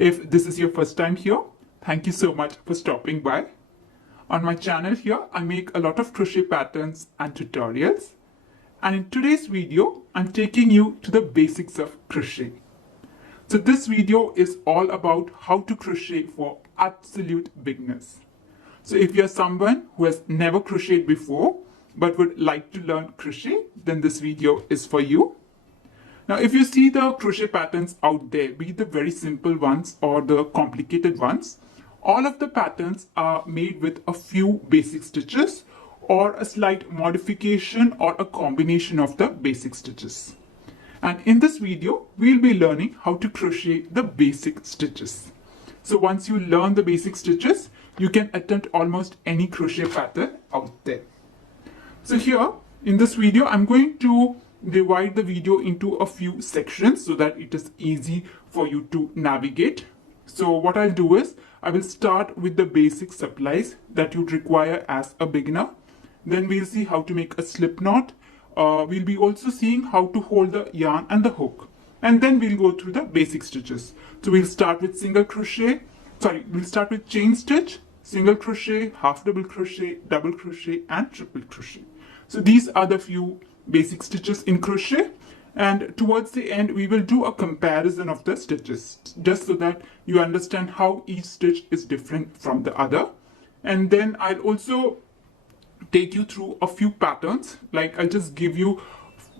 If this is your first time here, thank you so much for stopping by. On my channel here, I make a lot of crochet patterns and tutorials. And in today's video, I'm taking you to the basics of crochet. So this video is all about how to crochet for absolute beginners. So if you're someone who has never crocheted before, but would like to learn crochet, then this video is for you. Now, if you see the crochet patterns out there, be it the very simple ones or the complicated ones, all of the patterns are made with a few basic stitches or a slight modification or a combination of the basic stitches. And in this video, we'll be learning how to crochet the basic stitches. So once you learn the basic stitches, you can attempt almost any crochet pattern out there. So here in this video, I'm going to divide the video into a few sections so that it is easy for you to navigate. So what I'll do is I will start with the basic supplies that you'd require as a beginner. Then we'll see how to make a slip knot. We'll be also seeing how to hold the yarn and the hook. And then we'll go through the basic stitches. So we'll start with we'll start with chain stitch, single crochet, half double crochet, double crochet, and triple crochet. So these are the few basic stitches in crochet, and towards the end we will do a comparison of the stitches just so that you understand how each stitch is different from the other. And then I'll also take you through a few patterns, like I'll just give you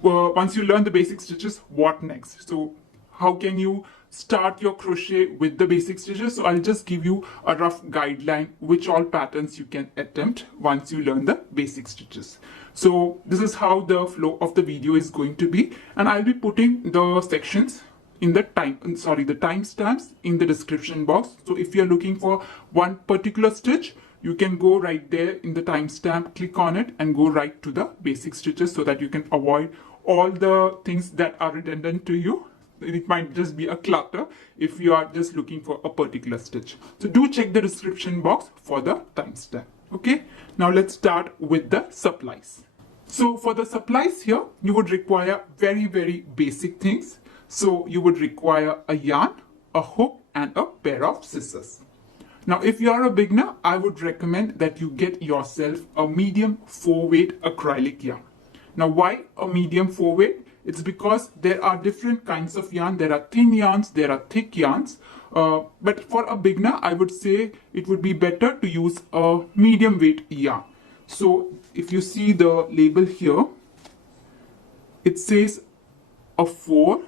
once you learn the basic stitches, what next. So how can you start your crochet with the basic stitches? So I'll just give you a rough guideline which all patterns you can attempt once you learn the basic stitches. So this is how the flow of the video is going to be, and I'll be putting the sections in the timestamps in the description box. So if you're looking for one particular stitch, you can go right there in the timestamp, click on it and go right to the basic stitches so that you can avoid all the things that are redundant to you. It might just be a clutter if you are just looking for a particular stitch. So do check the description box for the timestamp. Okay, now let's start with the supplies. So for the supplies here, you would require very basic things. So you would require a yarn, a hook, and a pair of scissors. Now if you are a beginner, I would recommend that you get yourself a medium 4-weight acrylic yarn. Now why a medium 4-weight? It's because there are different kinds of yarn. There are thin yarns, there are thick yarns. But for a beginner, I would say it would be better to use a medium weight yarn. So if you see the label here, it says a 4.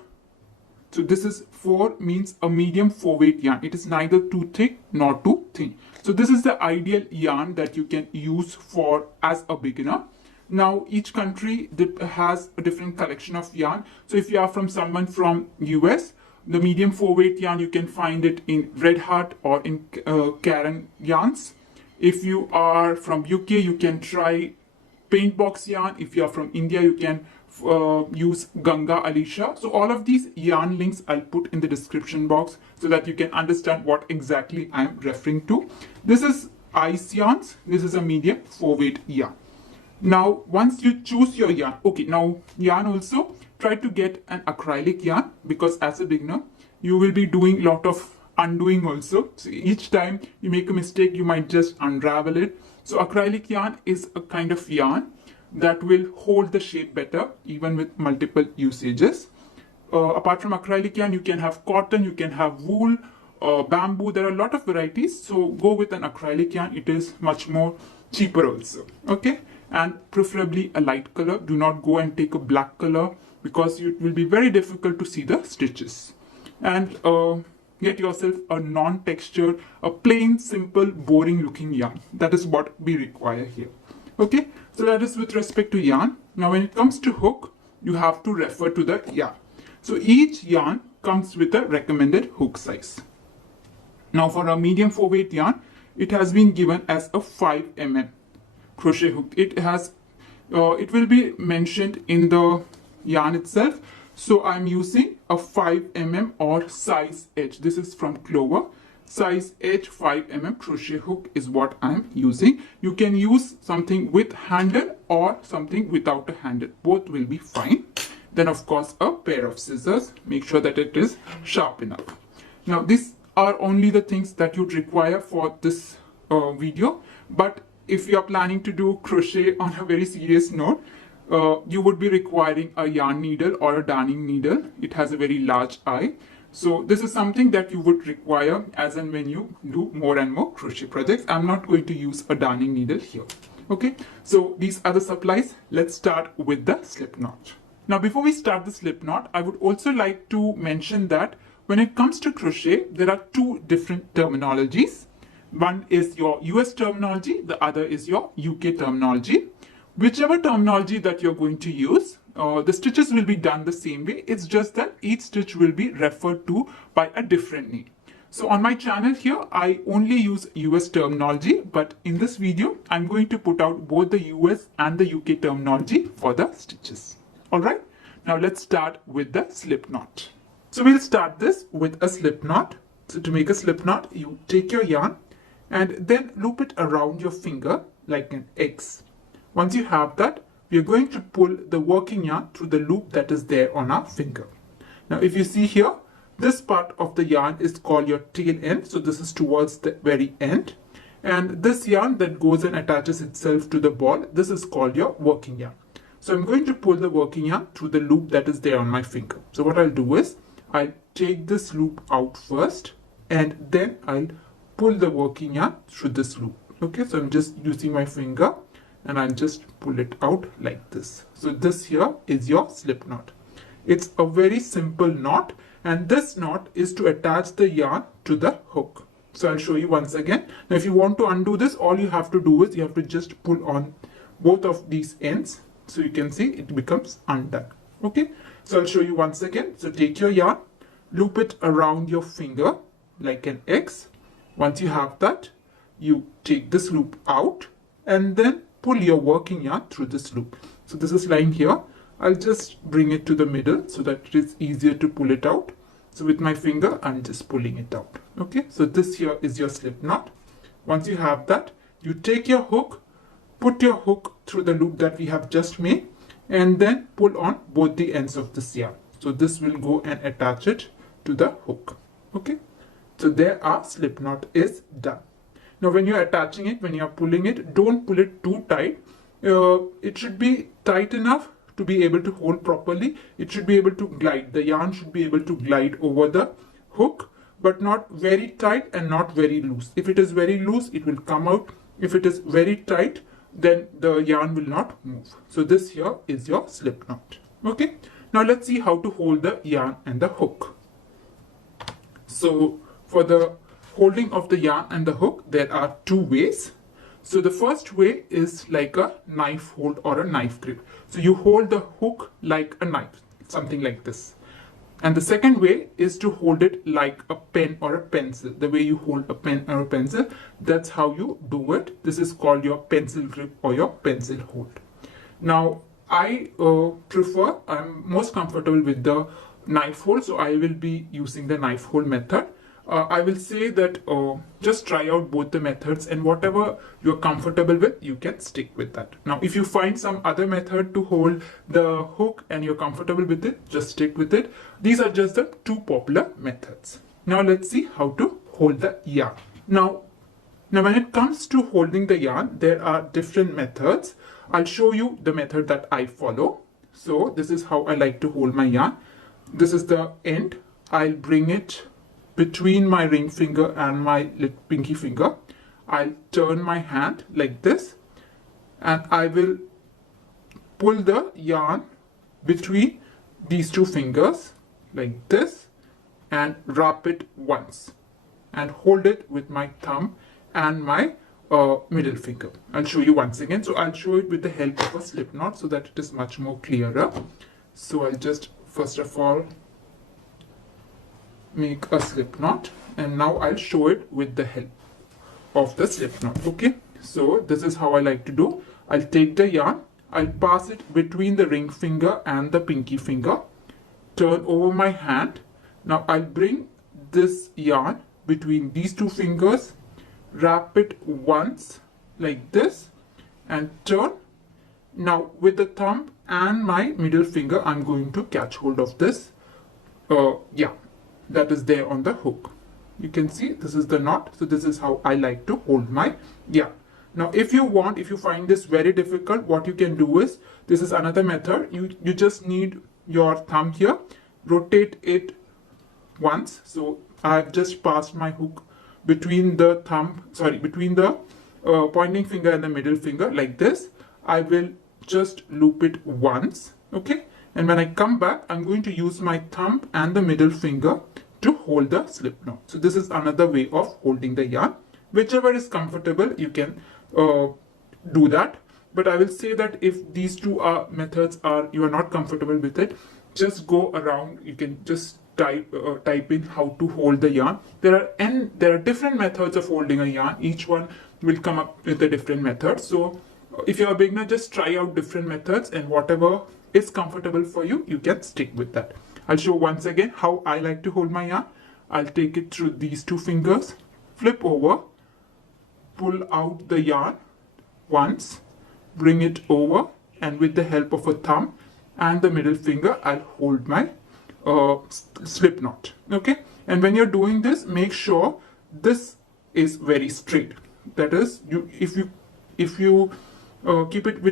So this is 4 means a medium 4-weight yarn. It is neither too thick nor too thin. So this is the ideal yarn that you can use for as a beginner. Now each country has a different collection of yarn. So if you are from someone from US, the medium 4-weight yarn, you can find it in Red Heart or in Karen yarns. If you are from UK, you can try paint box yarn. If you are from India, you can use Ganga Alisha. So all of these yarn links I'll put in the description box so that you can understand what exactly I'm referring to. This is ice yarns. This is a medium 4-weight yarn. Now once you choose your yarn, okay, now yarn also, try to get an acrylic yarn, because as a beginner you will be doing a lot of undoing also. So each time you make a mistake, you might just unravel it. So acrylic yarn is a kind of yarn that will hold the shape better even with multiple usages. Apart from acrylic yarn, you can have cotton, you can have wool, bamboo. There are a lot of varieties, so go with an acrylic yarn. It is much more cheaper also. Okay, and preferably a light color. Do not go and take a black color because it will be very difficult to see the stitches. And get yourself a non-textured, a plain, simple, boring looking yarn. That is what we require here. Okay, so that is with respect to yarn. Now when it comes to hook, you have to refer to the yarn. So each yarn comes with a recommended hook size. Now for a medium 4-weight yarn, it has been given as a 5 mm crochet hook. It will be mentioned in the yarn itself. So I'm using a 5 mm or size H. This is from Clover. Size H 5 mm crochet hook is what I'm using. You can use something with handle or something without a handle. Both will be fine. Then of course a pair of scissors. Make sure that it is sharp enough. Now this are only the things that you'd require for this video. But if you are planning to do crochet on a very serious note, you would be requiring a yarn needle or a darning needle. It has a very large eye. So this is something that you would require as and when you do more and more crochet projects. I'm not going to use a darning needle here. Okay, so these are the supplies. Let's start with the slip knot. Now before we start the slip knot, I would also like to mention that when it comes to crochet, there are two different terminologies. One is your US terminology, the other is your UK terminology. Whichever terminology that you're going to use, the stitches will be done the same way. It's just that each stitch will be referred to by a different name. So on my channel here, I only use US terminology, but in this video, I'm going to put out both the US and the UK terminology for the stitches. All right, now let's start with the slip knot. So we'll start this with a slip knot. So to make a slip knot, you take your yarn and then loop it around your finger like an X. Once you have that, we are going to pull the working yarn through the loop that is there on our finger. Now if you see here, this part of the yarn is called your tail end. So this is towards the very end. And this yarn that goes and attaches itself to the ball, this is called your working yarn. So I'm going to pull the working yarn through the loop that is there on my finger. So what I'll do is, I'll take this loop out first and then I'll pull the working yarn through this loop. Okay, so I'm just using my finger and I'll just pull it out like this. So this here is your slip knot. It's a very simple knot, and this knot is to attach the yarn to the hook. So I'll show you once again. Now if you want to undo this, all you have to do is you have to just pull on both of these ends. So you can see it becomes undone. Okay, so I'll show you once again. So take your yarn, loop it around your finger like an X. Once you have that, you take this loop out and then pull your working yarn through this loop. So this is lying here. I'll just bring it to the middle so that it is easier to pull it out. So with my finger, I'm just pulling it out. Okay, so this here is your slip knot. Once you have that, you take your hook, put your hook through the loop that we have just made, and then pull on both the ends of this yarn. So this will go and attach it to the hook. Okay, so there our slip knot is done. Now when you're attaching it, when you're pulling it, don't pull it too tight. It should be tight enough to be able to hold properly. It should be able to glide. The yarn should be able to glide over the hook, but not very tight and not very loose. If it is very loose, it will come out. If it is very tight, then the yarn will not move. So this here is your slip knot. Okay, now let's see how to hold the yarn and the hook. So for the holding of the yarn and the hook, there are two ways. So the first way is like a knife hold or a knife grip. So you hold the hook like a knife, something like this. And the second way is to hold it like a pen or a pencil. The way you hold a pen or a pencil, that's how you do it. This is called your pencil grip or your pencil hold. Now I'm most comfortable with the knife hold, so I will be using the knife hold method. I will say that just try out both the methods, and whatever you're comfortable with, you can stick with that. Now if you find some other method to hold the hook and you're comfortable with it, just stick with it. These are just the two popular methods. Now let's see how to hold the yarn. Now when it comes to holding the yarn, there are different methods. I'll show you the method that I follow. So this is how I like to hold my yarn. This is the end. I'll bring it between my ring finger and my pinky finger. I'll turn my hand like this and I will pull the yarn between these two fingers like this and wrap it once and hold it with my thumb and my middle finger. I'll show you once again. So I'll show it with the help of a slip knot so that it is much more clearer. So I'll just first of all make a slip knot, and now I'll show it with the help of the slip knot. Okay, so this is how I like to do. I'll take the yarn, I'll pass it between the ring finger and the pinky finger, turn over my hand. Now I'll bring this yarn between these two fingers, wrap it once like this and turn. Now with the thumb and my middle finger, I'm going to catch hold of this that is there on the hook. You can see this is the knot. So this is how I like to hold my yarn. Now if you find this very difficult, what you can do is, this is another method. You just need your thumb here, rotate it once. So I've just passed my hook between the pointing finger and the middle finger like this. I will just loop it once, okay? And when I come back, I'm going to use my thumb and the middle finger to hold the slip knot. So this is another way of holding the yarn. Whichever is comfortable, you can do that. But I will say that if these two methods you are not comfortable with it, just go around. You can just type in how to hold the yarn. There are different methods of holding a yarn. Each one will come up with a different method. So if you're a beginner, just try out different methods, and whatever is comfortable for you, you can stick with that. I'll show once again how I like to hold my yarn. I'll take it through these two fingers, flip over, pull out the yarn once, bring it over, and with the help of a thumb and the middle finger, I'll hold my slip knot, okay? And when you're doing this, make sure this is very straight. That is, if you keep it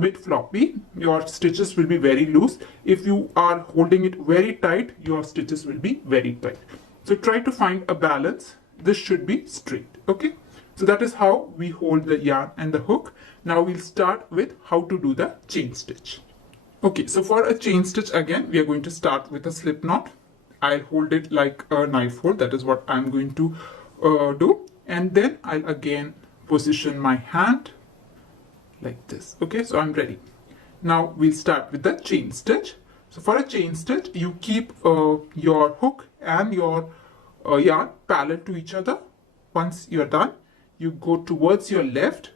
bit floppy, your stitches will be very loose. If you are holding it very tight, your stitches will be very tight. So try to find a balance. This should be straight, okay? So that is how we hold the yarn and the hook. Now we'll start with how to do the chain stitch. Okay, so for a chain stitch, again, we are going to start with a slip knot. I'll hold it like a knife hold. That is what I'm going to do. And then I'll again position my hand like this. Okay, so I'm ready. Now we'll start with the chain stitch. So for a chain stitch, you keep your hook and your yarn parallel to each other. Once you're done, you go towards your left.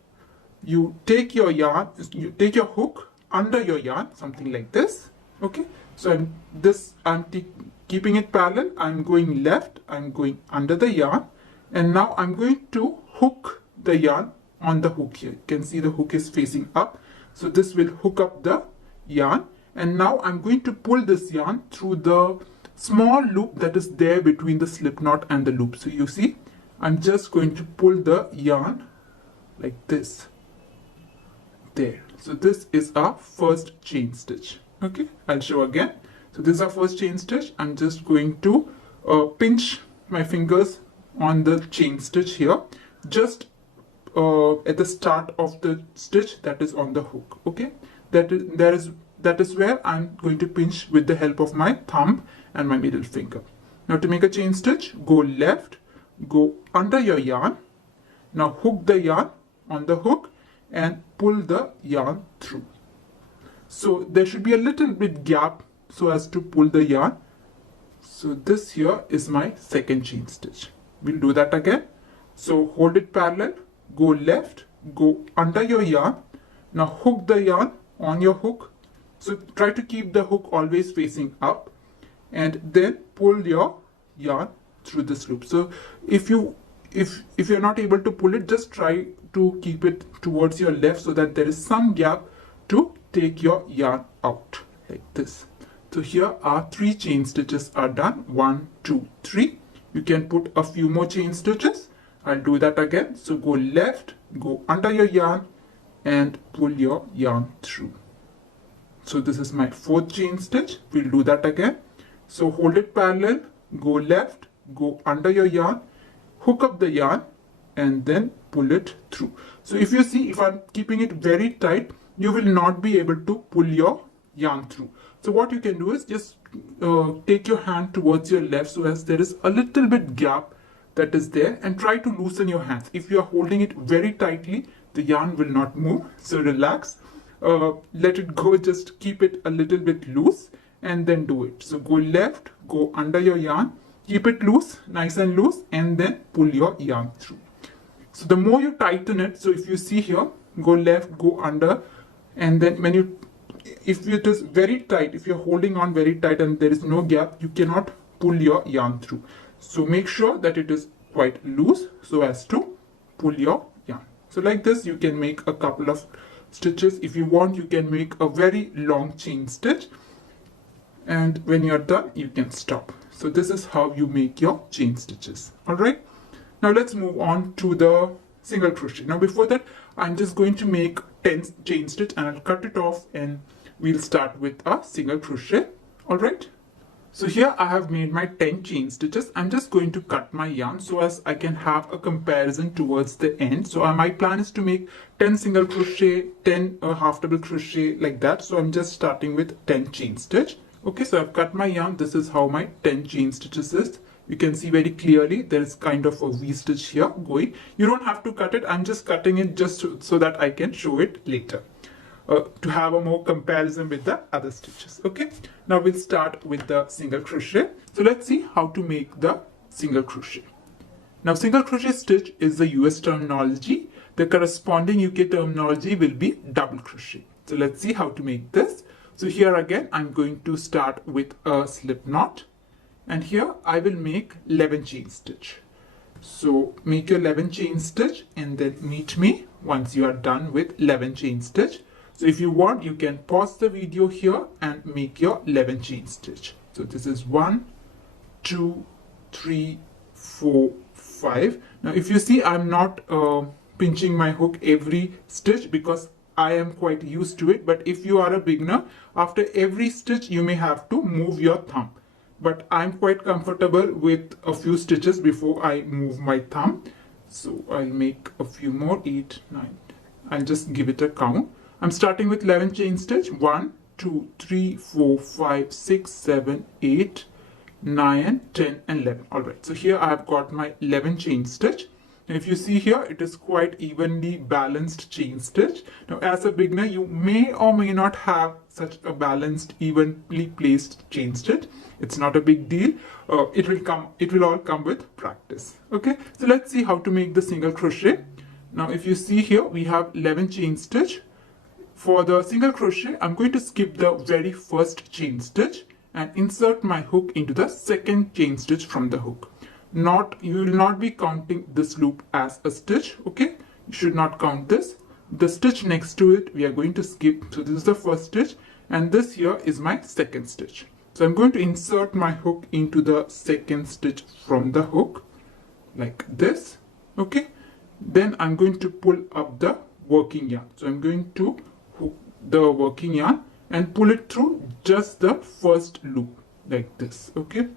You take your yarn, you take your hook under your yarn, something like this. Okay, so I'm keeping it parallel. I'm going left, I'm going under the yarn, and now I'm going to hook the yarn on the hook here. You can see the hook is facing up, so this will hook up the yarn. And now I'm going to pull this yarn through the small loop that is there between the slip knot and the loop. So you see, I'm just going to pull the yarn like this there. So this is our first chain stitch. Okay, I'll show again. So this is our first chain stitch. I'm just going to pinch my fingers on the chain stitch here, just at the start of the stitch that is on the hook. Okay, that is where I'm going to pinch with the help of my thumb and my middle finger. Now to make a chain stitch, go left, go under your yarn. Now hook the yarn on the hook and pull the yarn through. So there should be a little bit gap so as to pull the yarn. So this here is my second chain stitch. We'll do that again. So hold it parallel, go left, go under your yarn. Now hook the yarn on your hook. So try to keep the hook always facing up, and then pull your yarn through this loop. So if you're not able to pull it, just try to keep it towards your left so that there is some gap to take your yarn out like this. So here our 3 chain stitches are done. 1, 2, 3. You can put a few more chain stitches. I'll do that again. So go left, go under your yarn and pull your yarn through. So this is my 4th chain stitch. We'll do that again. So hold it parallel, go left, go under your yarn, hook up the yarn and then pull it through. So if you see, if I'm keeping it very tight, you will not be able to pull your yarn through. So what you can do is just take your hand towards your left so as there is a little bit gap that is there, and try to loosen your hands. If you are holding it very tightly, the yarn will not move. So relax, let it go, just keep it a little bit loose and then do it. So go left, go under your yarn, keep it loose, nice and loose, and then pull your yarn through. So the more you tighten it, so if you see here, go left, go under, and then if it is very tight, if you're holding on very tight and there is no gap, you cannot pull your yarn through. So make sure that it is quite loose so as to pull your yarn. So like this, you can make a couple of stitches. If you want, you can make a very long chain stitch, and when you're done, you can stop. So this is how you make your chain stitches. All right. Now let's move on to the single crochet. Now before that, I'm just going to make 10 chain stitch and I'll cut it off and we'll start with a single crochet. All right. So here I have made my 10 chain stitches. I'm just going to cut my yarn so as I can have a comparison towards the end. So my plan is to make 10 single crochet, 10 half double crochet like that. So I'm just starting with 10 chain stitch. Okay, so I've cut my yarn. This is how my 10 chain stitches is. You can see very clearly there is kind of a V stitch here going. You don't have to cut it. I'm just cutting it just so that I can show it later. To have a more comparison with the other stitches. Okay, now we'll start with the single crochet. So let's see how to make the single crochet. Now single crochet stitch is the US terminology. The corresponding UK terminology will be double crochet. So let's see how to make this. So here again I'm going to start with a slip knot, and here I will make 11 chain stitch. So make your 11 chain stitch and then meet me once you are done with 11 chain stitch. So if you want, you can pause the video here and make your 11 chain stitch. So this is 1, 2, 3, 4, 5. Now if you see, I'm not pinching my hook every stitch because I am quite used to it. But if you are a beginner, after every stitch you may have to move your thumb. But I'm quite comfortable with a few stitches before I move my thumb. So I'll make a few more, 8, 9. I'll just give it a count. I'm starting with 11 chain stitch. 1, 2, 3, 4, 5, 6, 7, 8, 9, 10 and 11. All right, so here I have got my 11 chain stitch. And if you see here, it is quite evenly balanced chain stitch. Now as a beginner, you may or may not have such a balanced, evenly placed chain stitch. It's not a big deal. It will all come with practice. Okay, so let's see how to make the single crochet. Now if you see here, we have 11 chain stitch. For the single crochet, I'm going to skip the very first chain stitch and insert my hook into the second chain stitch from the hook. You will not be counting this loop as a stitch. Okay, you should not count this. The stitch next to it we are going to skip. So this is the first stitch and this here is my second stitch. So I'm going to insert my hook into the second stitch from the hook like this. Okay, then I'm going to pull up the working yarn. So I'm going to hook the working yarn and pull it through just the first loop like this. Okay,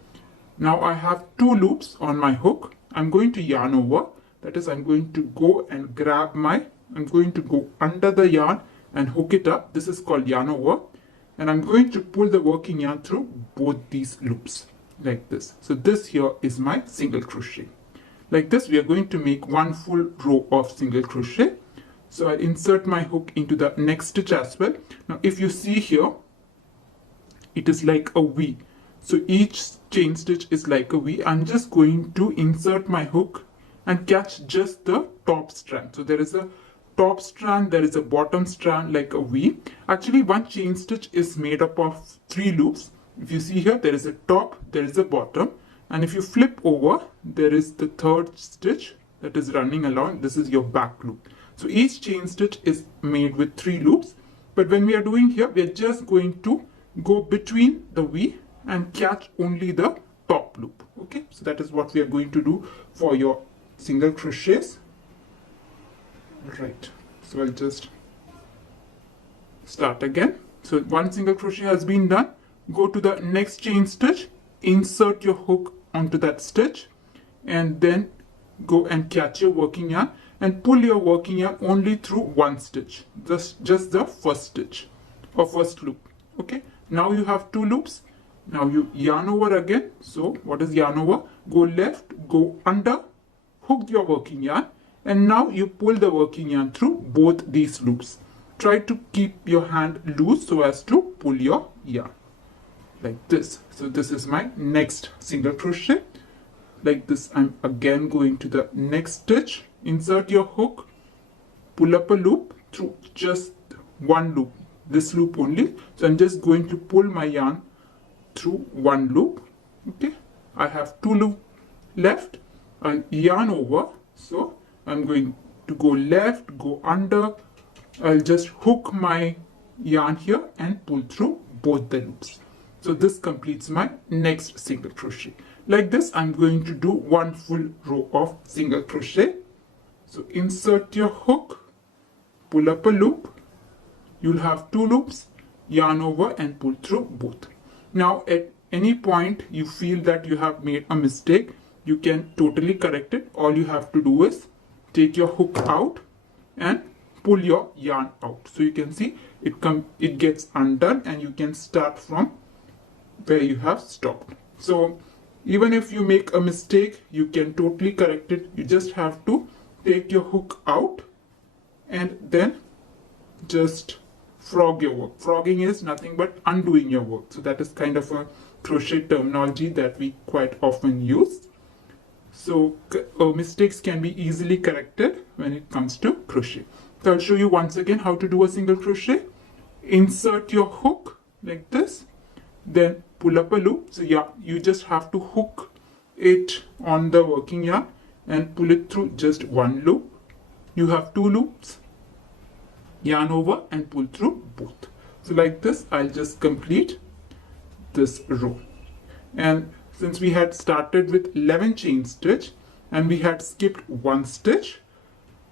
now I have 2 loops on my hook. I'm going to yarn over. That is, I'm going to go and I'm going to go under the yarn and hook it up. This is called yarn over. And I'm going to pull the working yarn through both these loops like this. So this here is my single crochet. Like this, we are going to make 1 full row of single crochet. So I insert my hook into the next stitch as well. Now if you see here, it is like a V. So each chain stitch is like a V. I'm just going to insert my hook and catch just the top strand. So there is a top strand, there is a bottom strand like a V. Actually, one chain stitch is made up of 3 loops. If you see here, there is a top, there is a bottom. And if you flip over, there is the third stitch that is running along. This is your back loop. So each chain stitch is made with 3 loops. But when we are doing here, we are just going to go between the V and catch only the top loop. Okay, so that is what we are going to do for your single crochets. Right, so I'll just start again. So one single crochet has been done. Go to the next chain stitch, insert your hook onto that stitch, and then go and catch your working yarn and pull your working yarn only through 1 stitch, just the first stitch or first loop. Okay, now you have 2 loops. Now you yarn over again. So what is yarn over? Go left, go under, hook your working yarn, and now you pull the working yarn through both these loops. Try to keep your hand loose so as to pull your yarn like this. So this is my next single crochet. Like this, I'm again going to the next stitch, insert your hook, pull up a loop through just 1 loop, this loop only. So I'm just going to pull my yarn through 1 loop. Okay, I have 2 loops left. I'll yarn over. So I'm going to go left, go under. I'll just hook my yarn here and pull through both the loops. So this completes my next single crochet. Like this, I'm going to do one full row of single crochet. So insert your hook, pull up a loop. You'll have 2 loops, yarn over and pull through both. Now at any point you feel that you have made a mistake, you can totally correct it. All you have to do is take your hook out and pull your yarn out. So you can see it gets undone and you can start from where you have stopped. So even if you make a mistake, you can totally correct it. You just have to take your hook out and then just frog your work. Frogging is nothing but undoing your work. So that is kind of a crochet terminology that we quite often use. So mistakes can be easily corrected when it comes to crochet. So I'll show you once again how to do a single crochet. Insert your hook like this, then pull up a loop. So yeah, you just have to hook it on the working yarn and pull it through just one loop. You have 2 loops, yarn over and pull through both. So like this, I'll just complete this row. And since we had started with 11 chain stitch and we had skipped 1 stitch,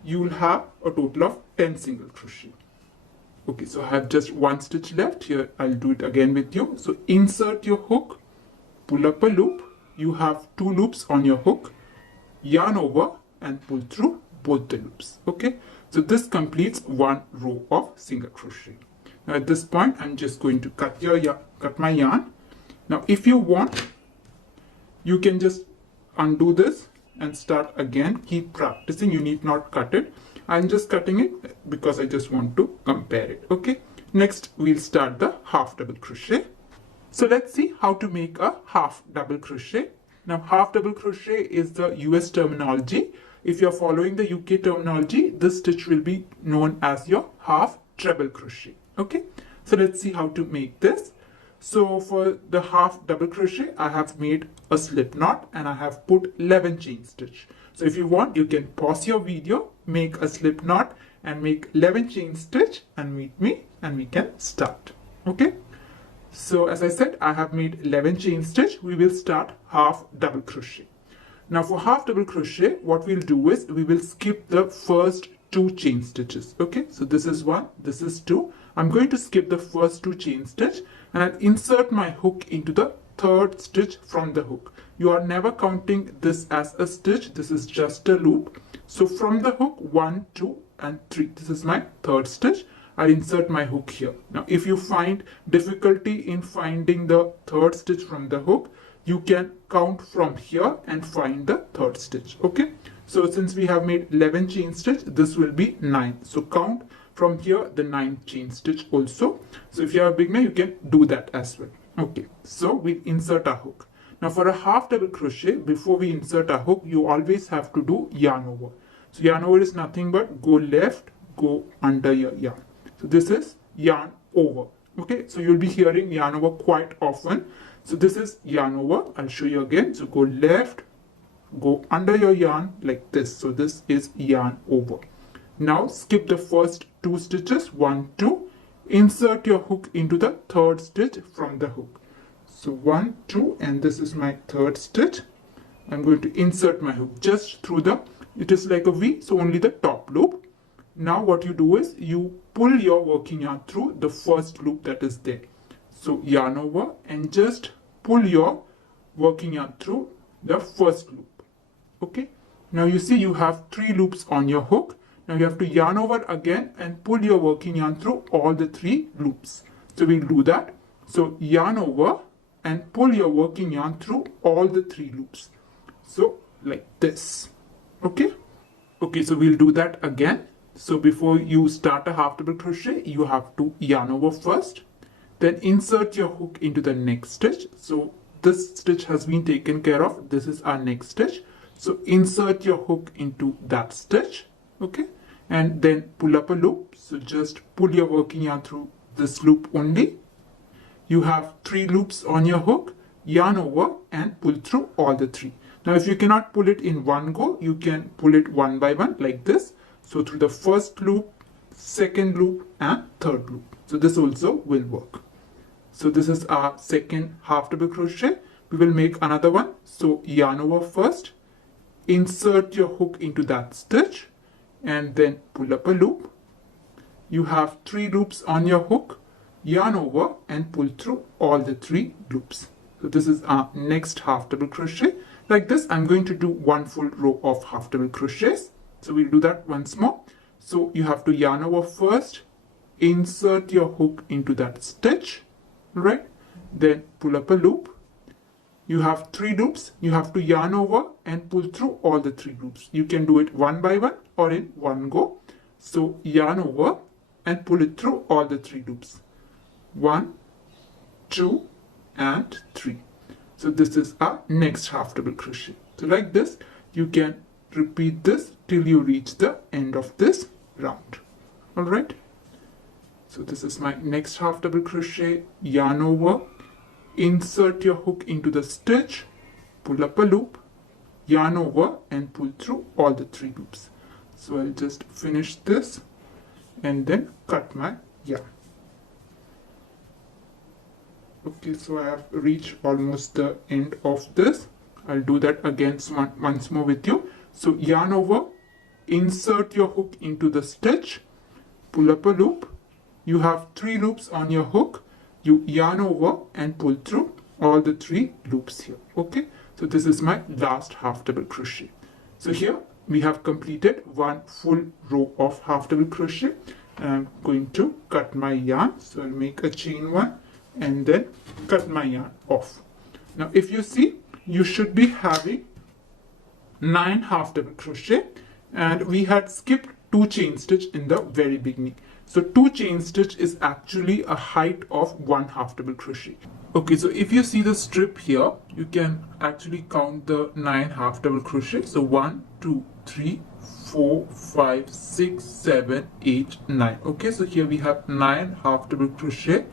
you will have a total of 10 single crochet. Okay, so I have just 1 stitch left here. I'll do it again with you. So insert your hook, pull up a loop. You have 2 loops on your hook, yarn over and pull through both the loops. Okay, so this completes 1 row of single crochet. Now at this point, I'm just going to cut my yarn. Now if you want, you can just undo this and start again. Keep practicing. You need not cut it. I'm just cutting it because I just want to compare it. Okay, next we'll start the half double crochet. So let's see how to make a half double crochet. Now half double crochet is the US terminology. If you're following the UK terminology, this stitch will be known as your half treble crochet. Okay, so let's see how to make this. So for the half double crochet, I have made a slip knot and I have put 11 chain stitch. So if you want, you can pause your video, make a slip knot and make 11 chain stitch and meet me and we can start. Okay, so as I said, I have made 11 chain stitch. We will start half double crochet. Now for half double crochet, what we'll do is we will skip the first 2 chain stitches. Okay, so this is 1, this is 2. I'm going to skip the first 2 chain stitch and I'll insert my hook into the 3rd stitch from the hook. You are never counting this as a stitch. This is just a loop. So from the hook 1, 2 and 3. This is my 3rd stitch. I'll insert my hook here. Now if you find difficulty in finding the 3rd stitch from the hook, you can count from here and find the 3rd stitch. Okay, so since we have made 11 chain stitch, this will be 9. So count from here the 9th chain stitch also. So if you are a beginner, you can do that as well. Okay, so we insert our hook. Now for a half double crochet, before we insert our hook, you always have to do yarn over. So yarn over is nothing but go left, go under your yarn. So this is yarn over. Okay, so you'll be hearing yarn over quite often. So this is yarn over. I'll show you again. So go left, go under your yarn like this. So this is yarn over. Now skip the first 2 stitches, 1, 2. Insert your hook into the 3rd stitch from the hook. So 1, 2 and this is my 3rd stitch. I'm going to insert my hook just through the, it is like a V, so only the top loop. Now what you do is you pull your working yarn through the first loop that is there. So yarn over and just pull your working yarn through the first loop. Okay, now you see you have 3 loops on your hook. Now you have to yarn over again and pull your working yarn through all the 3 loops. So we'll do that. So yarn over and pull your working yarn through all the 3 loops. So like this. Okay, so we'll do that again. So before you start a half double crochet, you have to yarn over first, then insert your hook into the next stitch. So this stitch has been taken care of. This is our next stitch. So insert your hook into that stitch. Okay, and then pull up a loop. So just pull your working yarn through this loop only. You have 3 loops on your hook, yarn over and pull through all the 3. Now if you cannot pull it in one go, you can pull it one by one like this. So through the first loop, second loop and 3rd loop. So this also will work. So this is our second half double crochet. We will make another one. So yarn over first, insert your hook into that stitch, and then pull up a loop. You have 3 loops on your hook, yarn over and pull through all the 3 loops. So this is our next half double crochet. Like this, I'm going to do one full row of half double crochets. So we'll do that once more. So you have to yarn over first, insert your hook into that stitch, right? Then pull up a loop. You have 3 loops. You have to yarn over and pull through all the 3 loops. You can do it one by one or in one go. So yarn over and pull it through all the 3 loops. 1, 2, and 3. So this is our next half double crochet. So like this, you can repeat this till you reach the end of this round. All right. So this is my next half double crochet. Yarn over, insert your hook into the stitch, pull up a loop, yarn over and pull through all the 3 loops. So I'll just finish this and then cut my yarn. Okay, so I have reached almost the end of this. I'll do that again once more with you. So yarn over, insert your hook into the stitch, pull up a loop. You have 3 loops on your hook. You yarn over and pull through all the 3 loops here. Okay, so this is my last half double crochet. So here we have completed one full row of half double crochet. I'm going to cut my yarn. So I'll make a chain one and then cut my yarn off. Now if you see, you should be having 9 half double crochet, and we had skipped 2 chain stitch in the very beginning. So 2 chain stitch is actually a height of 1 half double crochet. Okay, so if you see the strip here, you can actually count the 9 half double crochet. So 1, 2, 3, 4, 5, 6, 7, 8, 9. Okay, so here we have 9 half double crochet,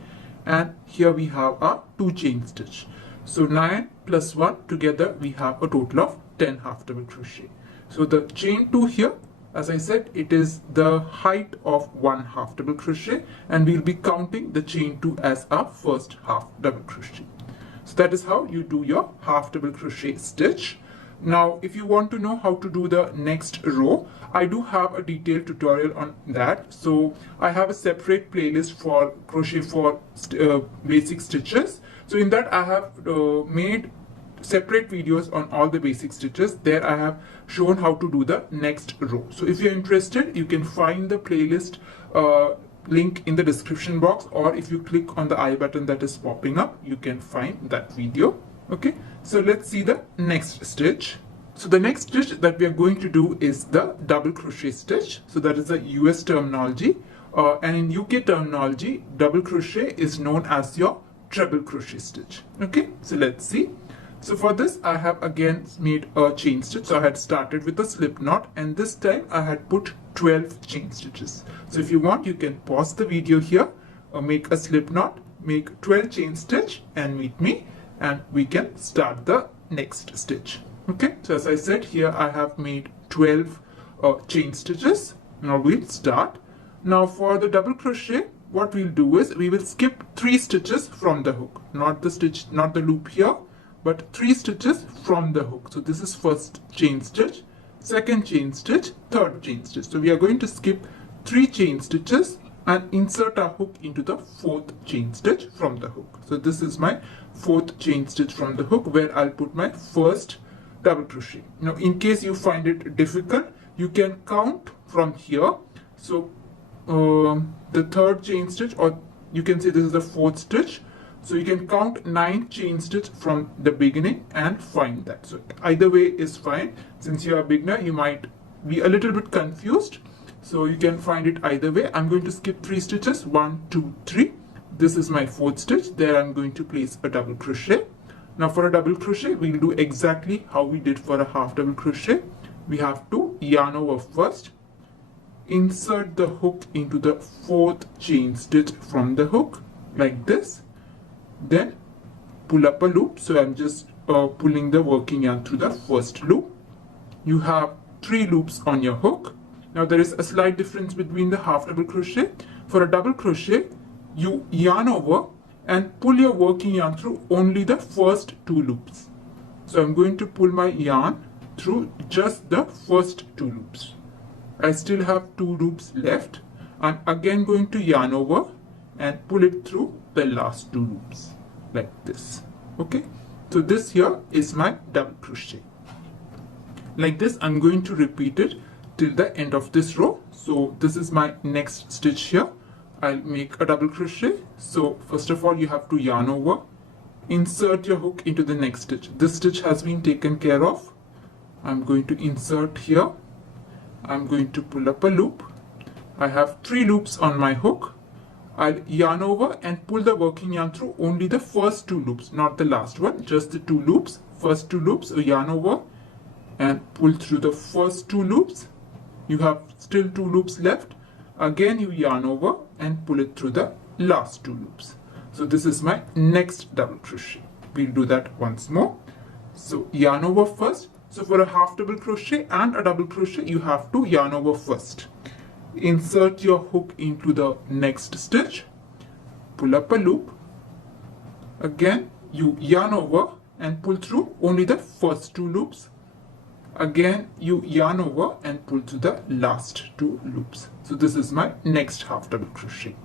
and here we have a 2 chain stitch. So 9 plus 1 together we have a total of 10 half double crochet. So the chain 2 here, as I said, it is the height of 1 half double crochet, and we'll be counting the chain 2 as our first half double crochet. So that is how you do your half double crochet stitch. Now if you want to know how to do the next row, I do have a detailed tutorial on that. So I have a separate playlist for crochet for basic stitches. So in that I have made separate videos on all the basic stitches. There I have shown how to do the next row. So if you're interested, you can find the playlist link in the description box, or if you click on the I button that is popping up, you can find that video. Okay, so let's see the next stitch. So the next stitch that we are going to do is the double crochet stitch. So that is a US terminology, and in UK terminology, double crochet is known as your treble crochet stitch. Okay, so let's see. So for this I have again made a chain stitch. So I had started with a slip knot, and this time I had put 12 chain stitches. So if you want, you can pause the video here, make a slip knot, make 12 chain stitch and meet me, and we can start the next stitch. Okay, so as I said, here I have made 12 chain stitches. Now we'll start. Now for the double crochet, what we'll do is we will skip 3 stitches from the hook, not the loop here, but 3 stitches from the hook. So this is first chain stitch, second chain stitch, third chain stitch. So we are going to skip 3 chain stitches and insert our hook into the 4th chain stitch from the hook. So this is my 4th chain stitch from the hook, where I'll put my first double crochet. Now in case you find it difficult, you can count from here. So the 3rd chain stitch, or you can say this is the 4th stitch. So you can count 9 chain stitch from the beginning and find that. So either way is fine. Since you are a beginner, you might be a little bit confused. So you can find it either way. I'm going to skip 3 stitches, 1, 2, 3. This is my 4th stitch. There I'm going to place a double crochet. Now for a double crochet, we'll do exactly how we did for a half double crochet. We have to yarn over first, insert the hook into the 4th chain stitch from the hook like this, then pull up a loop. So I'm just pulling the working yarn through the first loop. You have 3 loops on your hook. Now there is a slight difference between the half double crochet. For a double crochet, you yarn over and pull your working yarn through only the first 2 loops. So I'm going to pull my yarn through just the first 2 loops. I still have 2 loops left. I'm again going to yarn over and pull it through the last 2 loops like this. Okay, so this here is my double crochet. Like this, I'm going to repeat it till the end of this row. So this is my next stitch here. I'll make a double crochet. So first of all, you have to yarn over, insert your hook into the next stitch. This stitch has been taken care of. I'm going to insert here. I'm going to pull up a loop. I have 3 loops on my hook. I'll yarn over and pull the working yarn through only the first 2 loops, not the last one, just the 2 loops. First 2 loops, so yarn over and pull through the first 2 loops. You have still 2 loops left. Again, you yarn over and pull it through the last 2 loops. So this is my next double crochet. We'll do that once more. So yarn over first. So for a half double crochet and a double crochet, you have to yarn over first. Insert your hook into the next stitch, pull up a loop. Again, you yarn over and pull through only the first 2 loops. Again, you yarn over and pull through the last 2 loops. So this is my next half double crochet.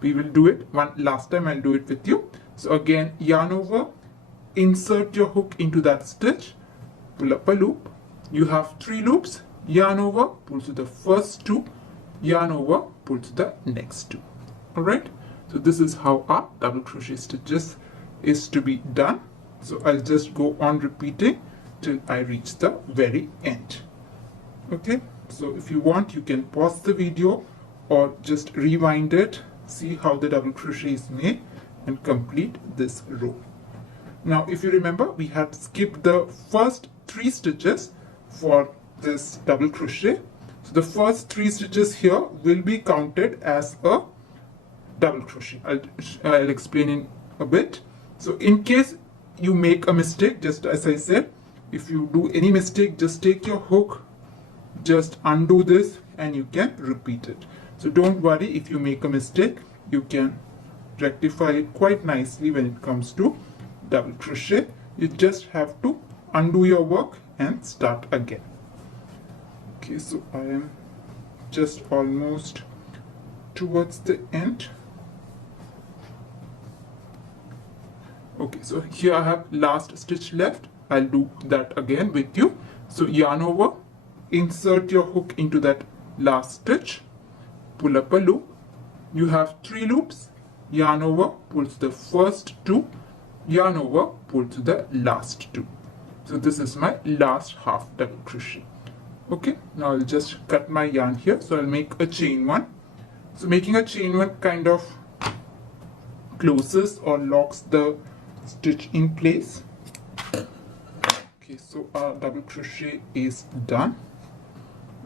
We will do it one last time. I'll do it with you. So again, yarn over, insert your hook into that stitch, pull up a loop. You have 3 loops. Yarn over, pull through the first 2, yarn over, pull to the next 2. Alright, so this is how our double crochet stitches is to be done. So I'll just go on repeating till I reach the very end. Okay, so if you want, you can pause the video or just rewind it, see how the double crochet is made, and complete this row. Now if you remember, we had skipped the first 3 stitches for this double crochet. So the first 3 stitches here will be counted as a double crochet. I'll explain in a bit. So in case you make a mistake, just as I said, if you do any mistake, just take your hook, just undo this, and you can repeat it. So don't worry if you make a mistake, you can rectify it quite nicely when it comes to double crochet. You just have to undo your work and start again. Okay, so I am just almost towards the end. Okay, so here I have last stitch left. I'll do that again with you. So yarn over, insert your hook into that last stitch, pull up a loop. You have 3 loops. Yarn over, pull to the first 2, yarn over, pull to the last 2. So this is my last half double crochet. Okay, now I'll just cut my yarn here. So I'll make a chain 1. So making a chain 1 kind of closes or locks the stitch in place. Okay, so our double crochet is done.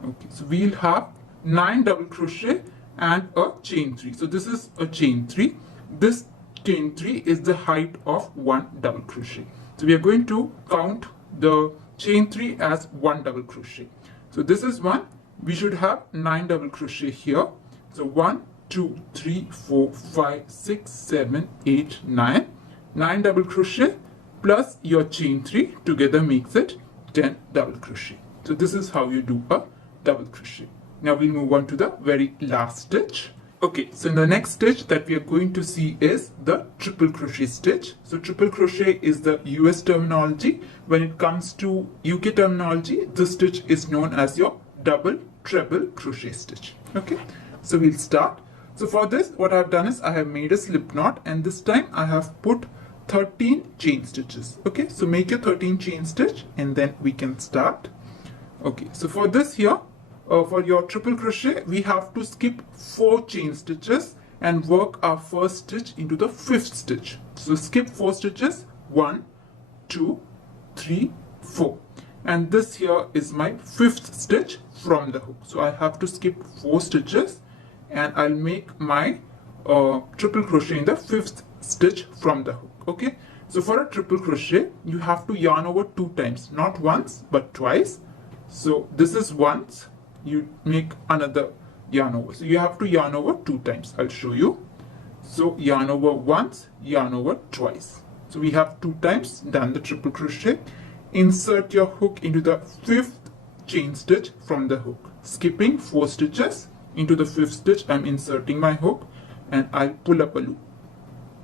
Okay, so we'll have 9 double crochet and a chain 3. So this is a chain 3. This chain 3 is the height of 1 double crochet. So we are going to count the chain 3 as 1 double crochet. So this is 1. We should have 9 double crochet here. So 1, 2, 3, 4, 5, 6, 7, 8, 9. 9 double crochet plus your chain 3 together makes it 10 double crochet. So this is how you do a double crochet. Now we'll move on to the very last stitch. Okay, so the next stitch that we are going to see is the triple crochet stitch. So triple crochet is the US terminology. When it comes to UK terminology, this stitch is known as your double treble crochet stitch. Okay, so we'll start. So for this, what I've done is I have made a slip knot, and this time I have put 13 chain stitches. Okay, so make your 13 chain stitch and then we can start. Okay, so for this here, for your triple crochet, we have to skip 4 chain stitches and work our first stitch into the 5th stitch. So skip 4 stitches, 1, 2, 3, 4. And this here is my 5th stitch from the hook. So I have to skip 4 stitches and I'll make my triple crochet in the 5th stitch from the hook. Okay, so for a triple crochet, you have to yarn over 2 times, not once but twice. So this is once. You make another yarn over. So you have to yarn over 2 times. I'll show you. So yarn over once, yarn over twice. So we have 2 times done the triple crochet. Insert your hook into the 5th chain stitch from the hook, skipping 4 stitches. Into the 5th stitch I'm inserting my hook and I'll pull up a loop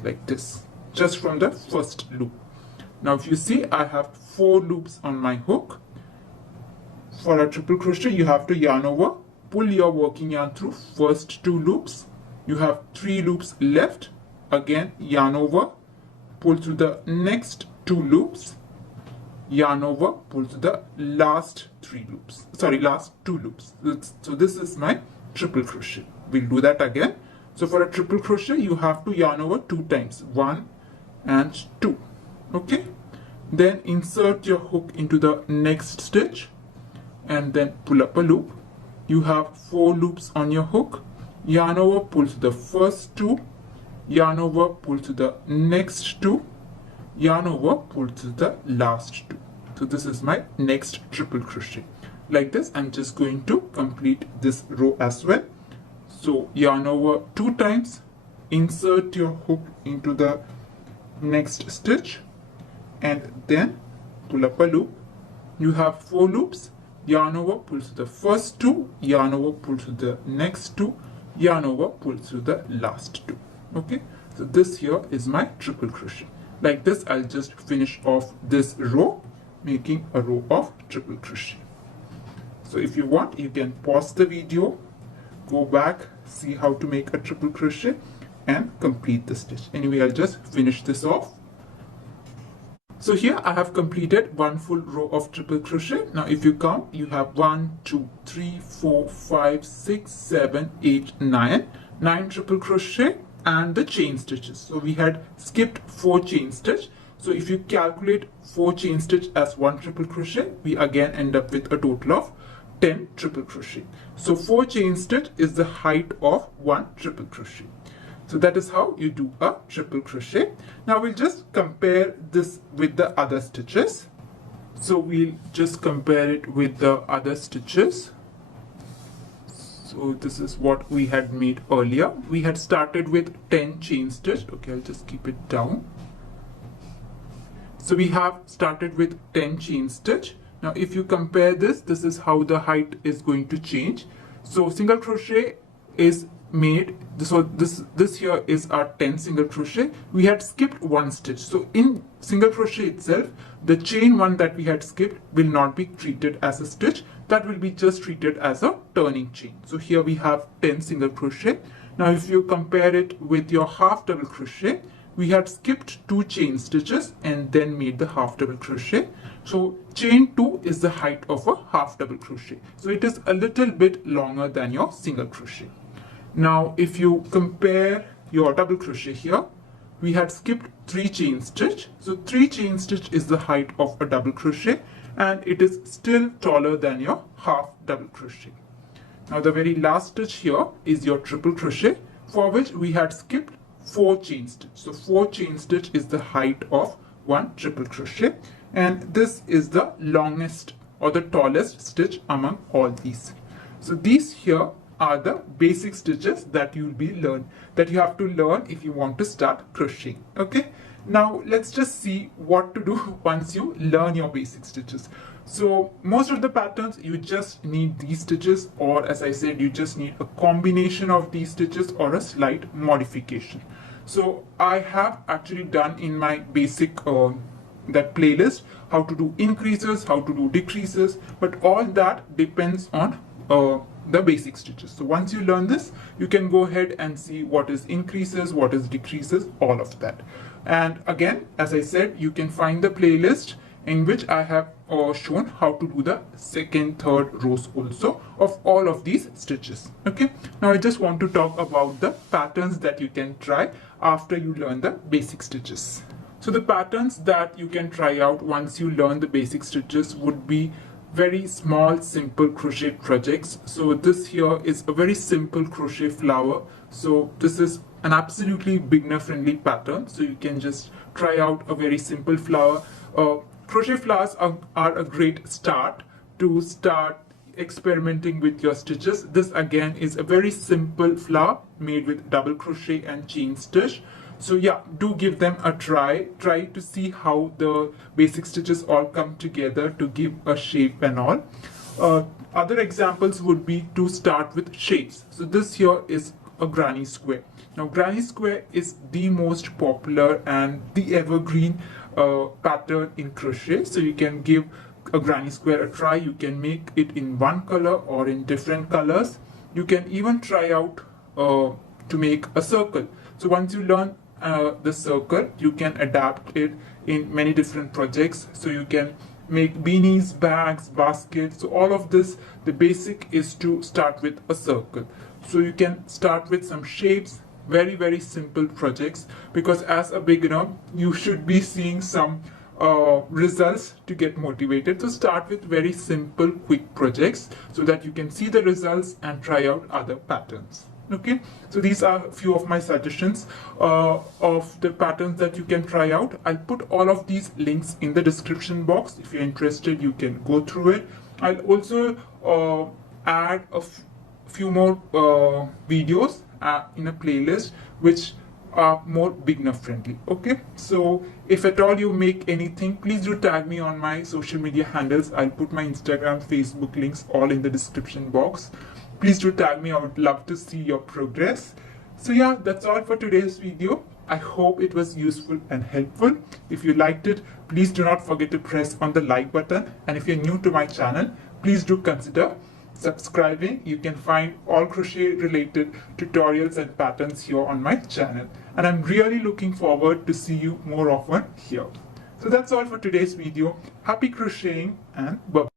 like this, just from the first loop. Now if you see, I have 4 loops on my hook. For a triple crochet you have to yarn over, pull your working yarn through first 2 loops. You have 3 loops left. Again yarn over, pull through the next 2 loops, yarn over, pull through the last 2 loops. So this is my triple crochet. We'll do that again. So for a triple crochet you have to yarn over 2 times, 1 and 2. Okay, then insert your hook into the next stitch and then pull up a loop. You have 4 loops on your hook. Yarn over, pull to the first 2, yarn over, pull to the next 2, yarn over, pull to the last 2. So this is my next triple crochet. Like this, I'm just going to complete this row as well. So yarn over 2 times, insert your hook into the next stitch and then pull up a loop. You have 4 loops. Yarn over, pull to the first 2, yarn over, pull to the next 2, yarn over, pull to the last 2. Okay, so this here is my triple crochet. Like this, I'll just finish off this row, making a row of triple crochet. So if you want, you can pause the video, go back, see how to make a triple crochet and complete the stitch. Anyway, I'll just finish this off. So here I have completed 1 full row of triple crochet. Now if you count, you have 1, 2, 3, 4, 5, 6, 7, 8, 9 triple crochet and the chain stitches. So we had skipped 4 chain stitch. So if you calculate 4 chain stitch as 1 triple crochet, we again end up with a total of 10 triple crochet. So 4 chain stitch is the height of 1 triple crochet. So that is how you do a triple crochet. Now we'll just compare this with the other stitches. So we'll just compare it with the other stitches. So this is what we had made earlier. We had started with 10 chain stitch. Okay, I'll just keep it down. So we have started with 10 chain stitch. Now if you compare this, this is how the height is going to change. So single crochet is made, so this here is our 10 single crochet. We had skipped 1 stitch. So in single crochet itself, the chain 1 that we had skipped will not be treated as a stitch. That will be just treated as a turning chain. So here we have 10 single crochet. Now if you compare it with your half double crochet, we had skipped 2 chain stitches and then made the half double crochet. So chain 2 is the height of a half double crochet. So it is a little bit longer than your single crochet. Now if you compare your double crochet here, we had skipped 3 chain stitch. So 3 chain stitch is the height of a double crochet and it is still taller than your half double crochet. Now the very last stitch here is your triple crochet, for which we had skipped 4 chain stitch. So 4 chain stitch is the height of 1 triple crochet, and this is the longest or the tallest stitch among all these. So these here are the basic stitches that you have to learn if you want to start crocheting. Okay, now let's just see what to do once you learn your basic stitches. So most of the patterns you just need these stitches, or as I said, you just need a combination of these stitches or a slight modification. So I have actually done in my basic that playlist how to do increases, how to do decreases, but all that depends on the basic stitches. So once you learn this, you can go ahead and see what is increases, what is decreases, all of that. And again, as I said, you can find the playlist in which I have shown how to do the second, third rows also of all of these stitches. Okay, now I just want to talk about the patterns that you can try after you learn the basic stitches. So the patterns that you can try out once you learn the basic stitches would be very small, simple crochet projects. So this here is a very simple crochet flower. So this is an absolutely beginner friendly pattern. So you can just try out a very simple flower. Crochet flowers are a great start to start experimenting with your stitches. This again is a very simple flower made with double crochet and chain stitch. So yeah, do give them a try. Try to see how the basic stitches all come together to give a shape and all. Other examples would be to start with shapes. So this here is a granny square. Now granny square is the most popular and the evergreen pattern in crochet. So you can give a granny square a try. You can make it in one color or in different colors. You can even try out to make a circle. So once you learn the circle, you can adapt it in many different projects. So you can make beanies, bags, baskets. So all of this, the basic is to start with a circle. So you can start with some shapes, very simple projects, because as a beginner you should be seeing some results to get motivated. So start with very simple quick projects so that you can see the results and try out other patterns. Okay, so these are a few of my suggestions of the patterns that you can try out. I'll put all of these links in the description box. If you're interested, you can go through it. I'll also add a few more videos in a playlist which are more beginner friendly. Okay, so if at all you make anything, please do tag me on my social media handles. I'll put my Instagram, Facebook links all in the description box. Please do tag me. I would love to see your progress. So yeah, that's all for today's video. I hope it was useful and helpful. If you liked it, please do not forget to press on the like button. And if you're new to my channel, please do consider subscribing. You can find all crochet related tutorials and patterns here on my channel. And I'm really looking forward to see you more often here. So that's all for today's video. Happy crocheting and bye.